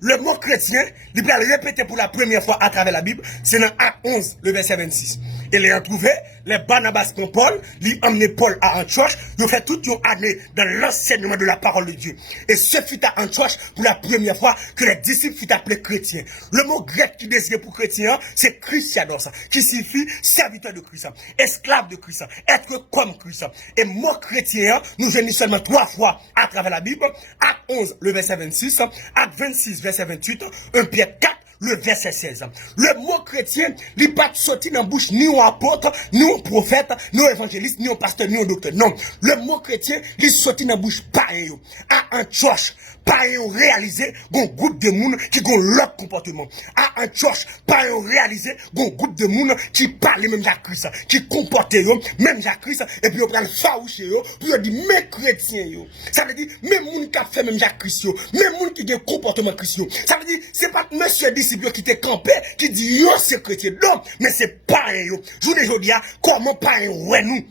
Le mot chrétien, il va le répéter pour la première fois à travers la Bible, c'est dans Acte 11, le verset 26. Et les a trouvé, les Barnabas pour Paul, ils ont emmené Paul à Antioche, ils ont fait toute une année dans l'enseignement de la parole de Dieu. Et ce fut à Antioche pour la première fois que les disciples furent appelés chrétiens. Le mot grec qui désigne pour chrétien, c'est Christianos, qui signifie serviteur de Christ, esclave de Christ, être comme Christ. Et mot chrétien, nous venons seulement 3 fois à travers la Bible, Acte 11, le verset 26, Acte 26, verset 28, 1 Pierre 4, le verset 16. Le mot chrétien, il n'est pas sorti dans la bouche ni un apôtre, ni un prophète, ni un évangéliste, ni un pasteur, ni un docteur. Non. Le mot chrétien, il est sorti dans la bouche pareil. À Antioche, pareil réalisé, un groupe de monde qui ont l'autre comportement. À Antioche, pareil réalisé, un groupe de monde qui parle même Jacques Christ, qui comporte même Jacques Christ, et puis on prend le faouché, puis on dit, mais chrétien, ça veut dire, même monde qui a fait même Jacques Christ, même monde qui a un comportement Christ. Ça veut dire, c'est pas monsieur disciple qui était campé, qui dit, yo, c'est chrétien. Non, mais c'est pareil, je vous dis, comment pareil, ouais, nous.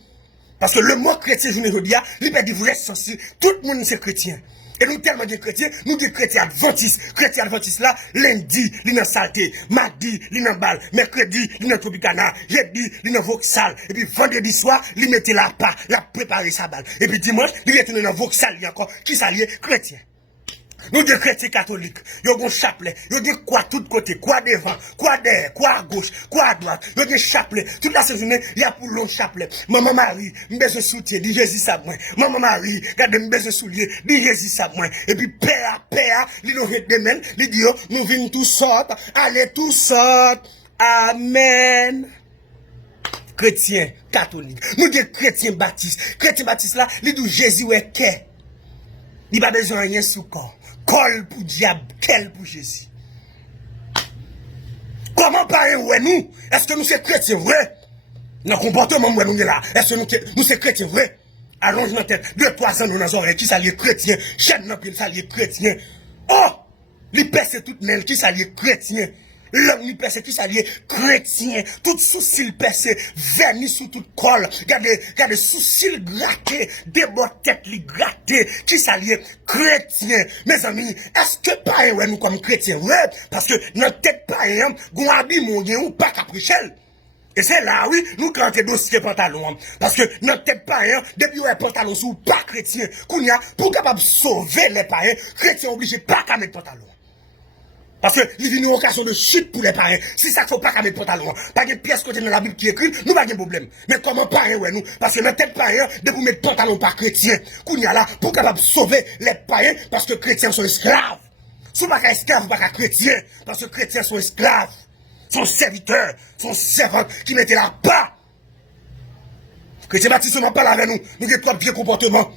Parce que le mot chrétien, je vous dis, il peut dire vrai sens, tout le monde c'est chrétien. Et nous tellement de chrétiens, nous des chrétiens adventistes. Chrétiens adventistes là, lundi, ils dans saleté, mardi, ils dans balle, mercredi, ils dans Tropicana, jeudi, ils dans Vauxhall, et puis vendredi soir, ils mettaient la part, la préparer sa balle. Et puis dimanche, ils retournent dans Vauxhall encore, qui s'allie chrétien. Nous des chrétiens catholiques, ils ont un chapelet, ils ont quoi tout côté, quoi devant, quoi derrière, quoi à gauche, quoi à droite, ils ont un chapelet. Toute la saison, il y a pour long chapelet. Maman Marie, je besoin de soutien, dit Jésus ça moi. Maman Marie, regarde, je besoin de soulier, dit Jésus ça moi. Et puis père, ils nous redemènent, ils disent, nous venons tous sortes, allez tous sortes. Amen. Chrétiens catholiques, nous des chrétiens baptistes. Chrétiens baptistes là, ils disent Jésus est qu'est. Il n'a pas besoin de rien sous corps. Col pour diable, quel pour Jésus. Comment parler, ouais, nous? Est-ce que nous sommes chrétiens vrai? Dans le comportement, ouais, nous là. Est-ce que nous sommes chrétiens vrai? Allonge notre tête, 2-3 ans dans nos oreilles, qui s'allie chrétien, chaîne dans pied, s'allie chrétien. Oh! Les percent toutes les qui s'allie chrétien. L'homme ni percé qui s'allie chrétien, tout sourcil percé, vernis sous toute colle, regardez sourcil gratté, des bottes tête li gratté, qui s'allie chrétien. Mes amis, est-ce que pareil ouais nous comme chrétiens? Ouais, parce que notre tête pareil, gon habit mon ou pas caprichel. Et c'est là, oui, nous crantons dossier pantalon. Parce que notre tête pareil, depuis ouais pantalon sous pas chrétien, qu'on y a, pour capable sauver les pareils, chrétiens obligés pas qu'à mettre pantalon. Parce que il y a une occasion de chute pour les parents. Si ça ne faut pas qu'à mettre pantalon, pas de pièce côté dans la Bible qui écrit, nous pas de problème. Mais comment parents, ouais, nous? Parce que notre tête parents, de vous mettre pantalon par chrétien, qu'on y a là, pour capable sauver les païens, parce que chrétiens sont esclaves. Si vous pas esclaves, vous pas chrétiens, parce que chrétiens sont esclaves, sont serviteurs, sont servants, qui mettaient là bas. Chrétiens baptistes n'ont pas là avec nous, nous avons trop vieux comportement.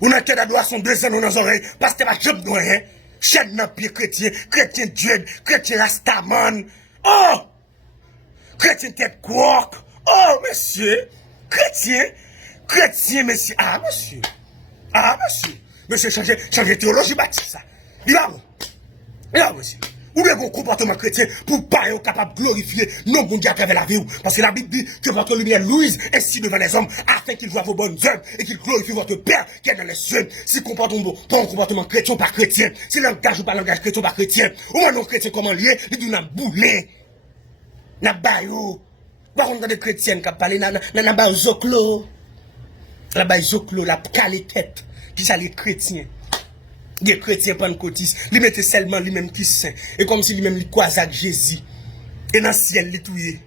On a tête à doigt, son 2 ans dans nos oreilles, parce que pas job de rien. Chaîne dans pied chrétien, chrétien Dieu, chrétien Rastaman. Oh! Chrétien tête quark. Oh, monsieur! Chrétien, monsieur. Ah, monsieur. Monsieur, changer théologie baptiste, ça. Il a, monsieur. Ou bien un comportement chrétien pour pas être capable de glorifier non bon Dieu à travers la vie. Parce que la Bible dit que votre lumière luise ainsi devant les hommes afin qu'ils voient vos bonnes œuvres et qu'ils glorifient votre Père qui est dans les cieux. Si comportement pas un comportement chrétien par chrétien, si langage ou pas langage chrétien par chrétien, ou un non chrétien comment lié, il dit n'a boulé, n'a bayou. Par contre, des chrétiens qui parlent, n'a bayou zoclo, la bayou zoclo, la qualité qui ça les chrétiens. Des chrétiens pentecôtistes, ils mettaient seulement lui-même qui saint. Et comme si lui-même lui croisait avec Jésus. Et dans le ciel, il touillait.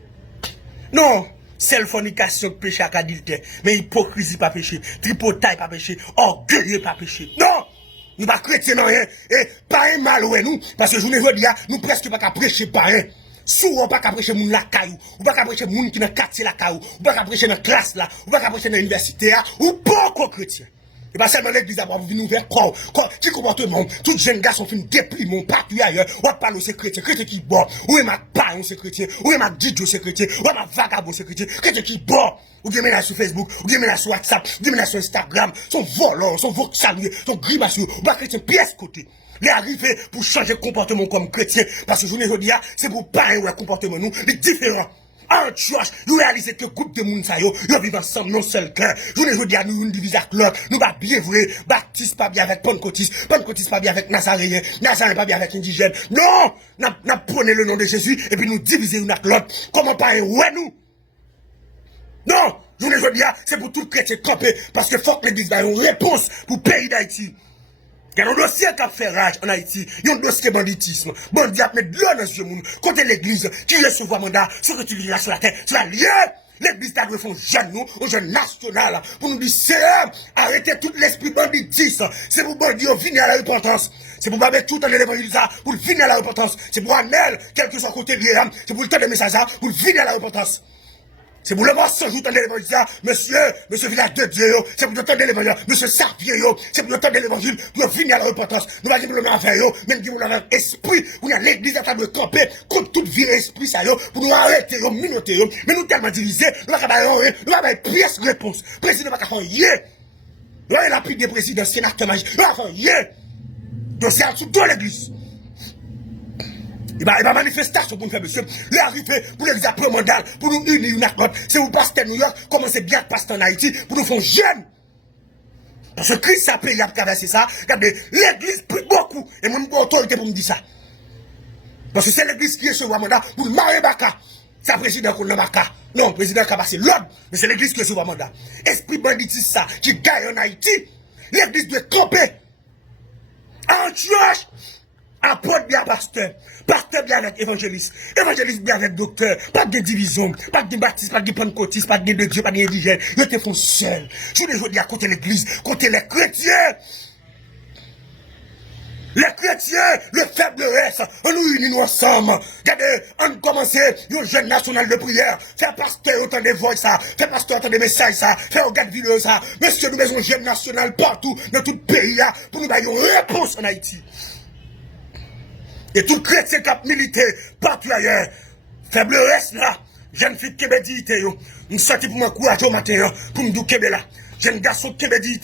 Non, seule fornication péché à adultère. Mais hypocrisie pas péché. Tripotaille pas péché. Orgueilleux pas péché. Non! Nous pas chrétiens non rien. Et pas un mal ouais nous. Parce que je ne veux dire, nous presque pas qu'à prêcher pas un. Souvent pas qu'à prêcher moun la caillou. Ou pas qu'à prêcher moun qui dans quartier la caillou. Ou pas qu'à prêcher dans classe là. Ou pas qu'à prêcher dans l'université là. Ou pas encore chrétien. Et pas seulement l'église d'abord, vous venez ouvrir quoi, qui comportement, tout jeune garçon fin dépris, mon partout ailleurs, ou à parler aux chrétiens, chrétien qui boit, ou est ma paille, c'est chrétien, ou est ma didio, c'est chrétien, ou est ma vagabond, c'est chrétien, chrétien qui boit, ou bien là sur Facebook, ou bien là sur WhatsApp, ou bien là sur Instagram, son volant, son vocabulaire, son grimacieux, ou pas chrétien, pièce côté. Les arriver pour changer de comportement comme chrétien, parce que je ne veux dire, c'est pour pas un comportement nous, les différents. Antioche, nous réalisons que le groupe de monde, ils vivent ensemble, non seul cœur. Je ne veux dire, nous, une divise avec l'autre, nous, pas bien vrai, Baptiste pas bien avec Pentecôtiste, Pentecôtiste pas bien avec Nazaréen, Nazaréen pas bien avec indigène. Non! N'a prenez le nom de Jésus, et puis nous diviser une avec l'autre. Comment pas, ouais, nous? Non! Je ne veux dire, c'est pour tout le chrétien camper, parce que faut que l'église ait une réponse pour le pays d'Haïti. Il y a un dossier qui a fait rage en Haïti. Il y a un dossier banditisme. Bandit a mis de l'eau dans ce monde. Côté l'église, qui recevoir mandat, ce que tu lis sur la terre, c'est la liée. L'église doit faire un jeune, nous, un jeune national, pour nous dire, c'est arrêtez tout l'esprit banditisme. C'est pour bandit venir à la repentance. C'est pour pas tout dans l'évangile, pour venir à la repentance. C'est pour Anel, quel que soit côté lié, c'est pour le temps de message, pour venir à la repentance. C'est pour le voir sans jour dans l'évangile, monsieur village de Dieu, c'est pour le temps de l'évangile, monsieur Sarpier, c'est pour le temps de l'évangile, pour venir à la repentance. Nous allons dire le faire, même si nous avons esprit, pour l'église à de camper contre toute vie esprit, ça, pour nous arrêter, minoter, mais nous tellement divisés, nous avons pièce réponse. Président va faire yé. Nous avons la pire des présidents, sénateur magique, nous avons yé. Donc c'est en dessous de l'église. Il va manifestation pour nous faire, monsieur. Il est arrivé pour les apprendre mandat, pour nous unir une accord. C'est vous pasteur New York, commencez bien à passer en Haïti, pour nous faire jeune. Parce que Christ a payé à traverser ça. Regardez, l'église prie beaucoup. Et moi, j'ai autorité pour me dire ça. Parce que c'est l'église qui reçoit mandat pour le marier Baka. C'est le président qu'on a Baka. Non, le président qui a passé l'ordre. Mais c'est l'église qui reçoit mandat. Esprit banditisme ça, qui gagne en Haïti. L'église doit camper. Antioche. Apôtre bien pasteur, pasteur bien avec évangéliste, évangéliste bien avec docteur, pas de division, pas de baptiste, pas de pentecôtiste, pas de Dieu, pas d'indigène, ils te font seuls. Je les dis à côté l'église, côté les chrétiens. Les chrétiens, le faiblesse, on nous unit ensemble. Regardez, on commence une jeune national de prière. Faire pasteur autant de voix ça, faire pasteur autant de messages ça, faire regarde vidéo ça. Monsieur, nous avons une jeune national partout, dans tout le pays là, pour nous donner une réponse en Haïti. Et tout chrétien qui a milité partout ailleurs, faible reste là, jeune fille qui m'a dit, nous sortis pour m'encourager au matin, pour me dire que là. Jeune garçon qui m'a dit,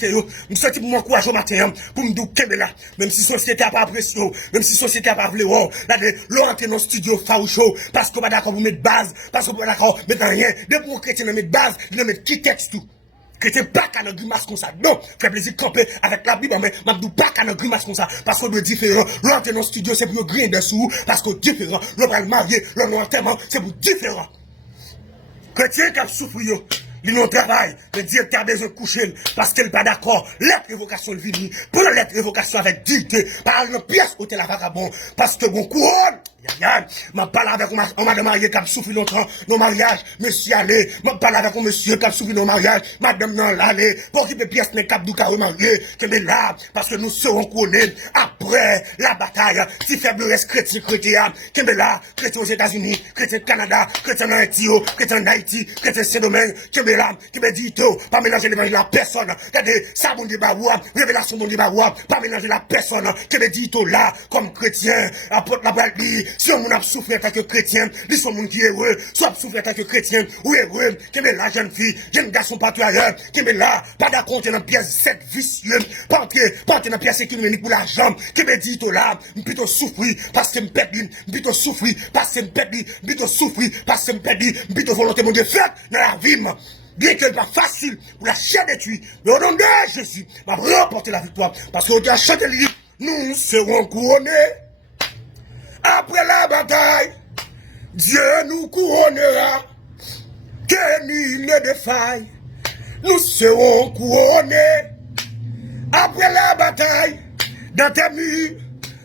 nous sortis pour m'encourager au matin, pour me dire que là. Même si société n'a pas apprécié, même si société n'a pas voulu, là, l'on entre dans le studio faroucheux, parce qu'on va d'accord pour mettre base, parce qu'on va d'accord mettre rien. Dès pour chrétien mettre base, il mettre qui texte tout. Chrétien pas qu'à un grimace comme ça. Non, fait plaisir camper avec la Bible, mais m'a dit pas qu'à un grimace comme ça. Parce qu'on est différent. L'entrée dans le studio, c'est pour griller dessous. Parce qu'on est différent. L'on va le marier, l'on enterrement, c'est pour différent. Chrétien qui a souffert, il n'a travail. Le directeur a besoin de coucher parce qu'elle n'est pas d'accord. Lettre révocation de vini. Pour la lettre révocation avec dignité. Par une pièce où t'es la vagabond. Parce que bon couronne. M'a parlé avec un madame mariée qui a souffert longtemps nos mariages. Monsieur allé. M'a parlé avec un monsieur qui a souffert nos mariages. Madame non l'allée. Pour qu'il ait pièce n'est cap du carreau marié. Que mais là, parce que nous serons couronnés après la bataille. Si faible reste chrétien, que mais là, chrétien aux États-Unis, chrétien au Canada, chrétien en Haïti, chrétien en Haïti, chrétien Saint-Domingue, que mais là, qui me dit tout, pas mélanger l'évangile à personne. Regardez, ça bon débat, révélation bon débat, pas mélanger la personne, que me dit tout là, comme chrétien, apôtre la Bible. Si on a souffert en tant que chrétien, ils sont monde qui est heureux, soit souffert en tant que chrétien, ou heureux, qui met la jeune fille, jeune garçon partout ailleurs, qui met là, pas d'accord dans pièce 7 vicieux, pas entrer dans pièce économique pour l'argent, qui me dit tout là, plutôt souffrir, parce que me perdre, plutôt souffrir, parce que me perdre, plutôt souffrir, parce que me perdre, plutôt volonté mon Dieu fait dans la vie, bien que ce n'est pas facile pour la chair de tuer, mais au nom de Jésus, va remporter la victoire, parce qu'on a chanté le livre, nous serons couronnés. Après la bataille, Dieu nous couronnera, que nul ne défaille, nous serons couronnés. Après la bataille, dans tes murs,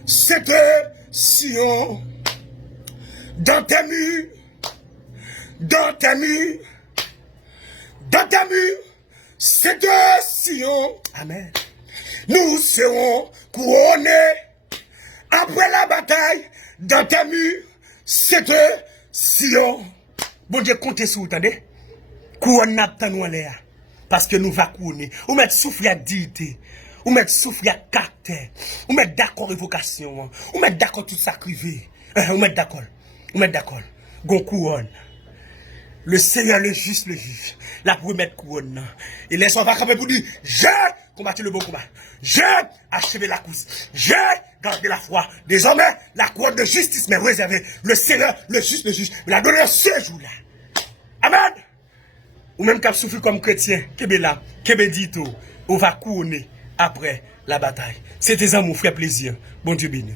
c'était Sion. Dans tes murs, dans tes murs, dans tes murs, c'était Sion. Amen. Nous serons couronnés. Après la bataille, dans tes murs, c'était Sion. Bon Dieu, comptez sur vous, attendez. Couronne n'a pas nous l'air. Parce que nous va couronner. Ou mettre souffle à dignité. Ou mettre souffle à caractère. Ou mettre d'accord évocation. Ou mettre d'accord tout ça crivé. Ou mettre d'accord. Ou mettre d'accord. Gon couronne. Le Seigneur, le juste, le juge. La pour mettre couronne. Et laisse on va camper pour dire, j'ai combattu le bon combat. J'ai achevé la course. J'ai gardé la foi. Désormais, la couronne de justice m'est réservée. Le Seigneur, le juste, le juge, me l'a donné ce jour-là. Amen. Ou même cap souffrir comme chrétien, kebe là, kebe dit tout, on va couronner après la bataille. C'était ça mon frère plaisir. Bon Dieu béni.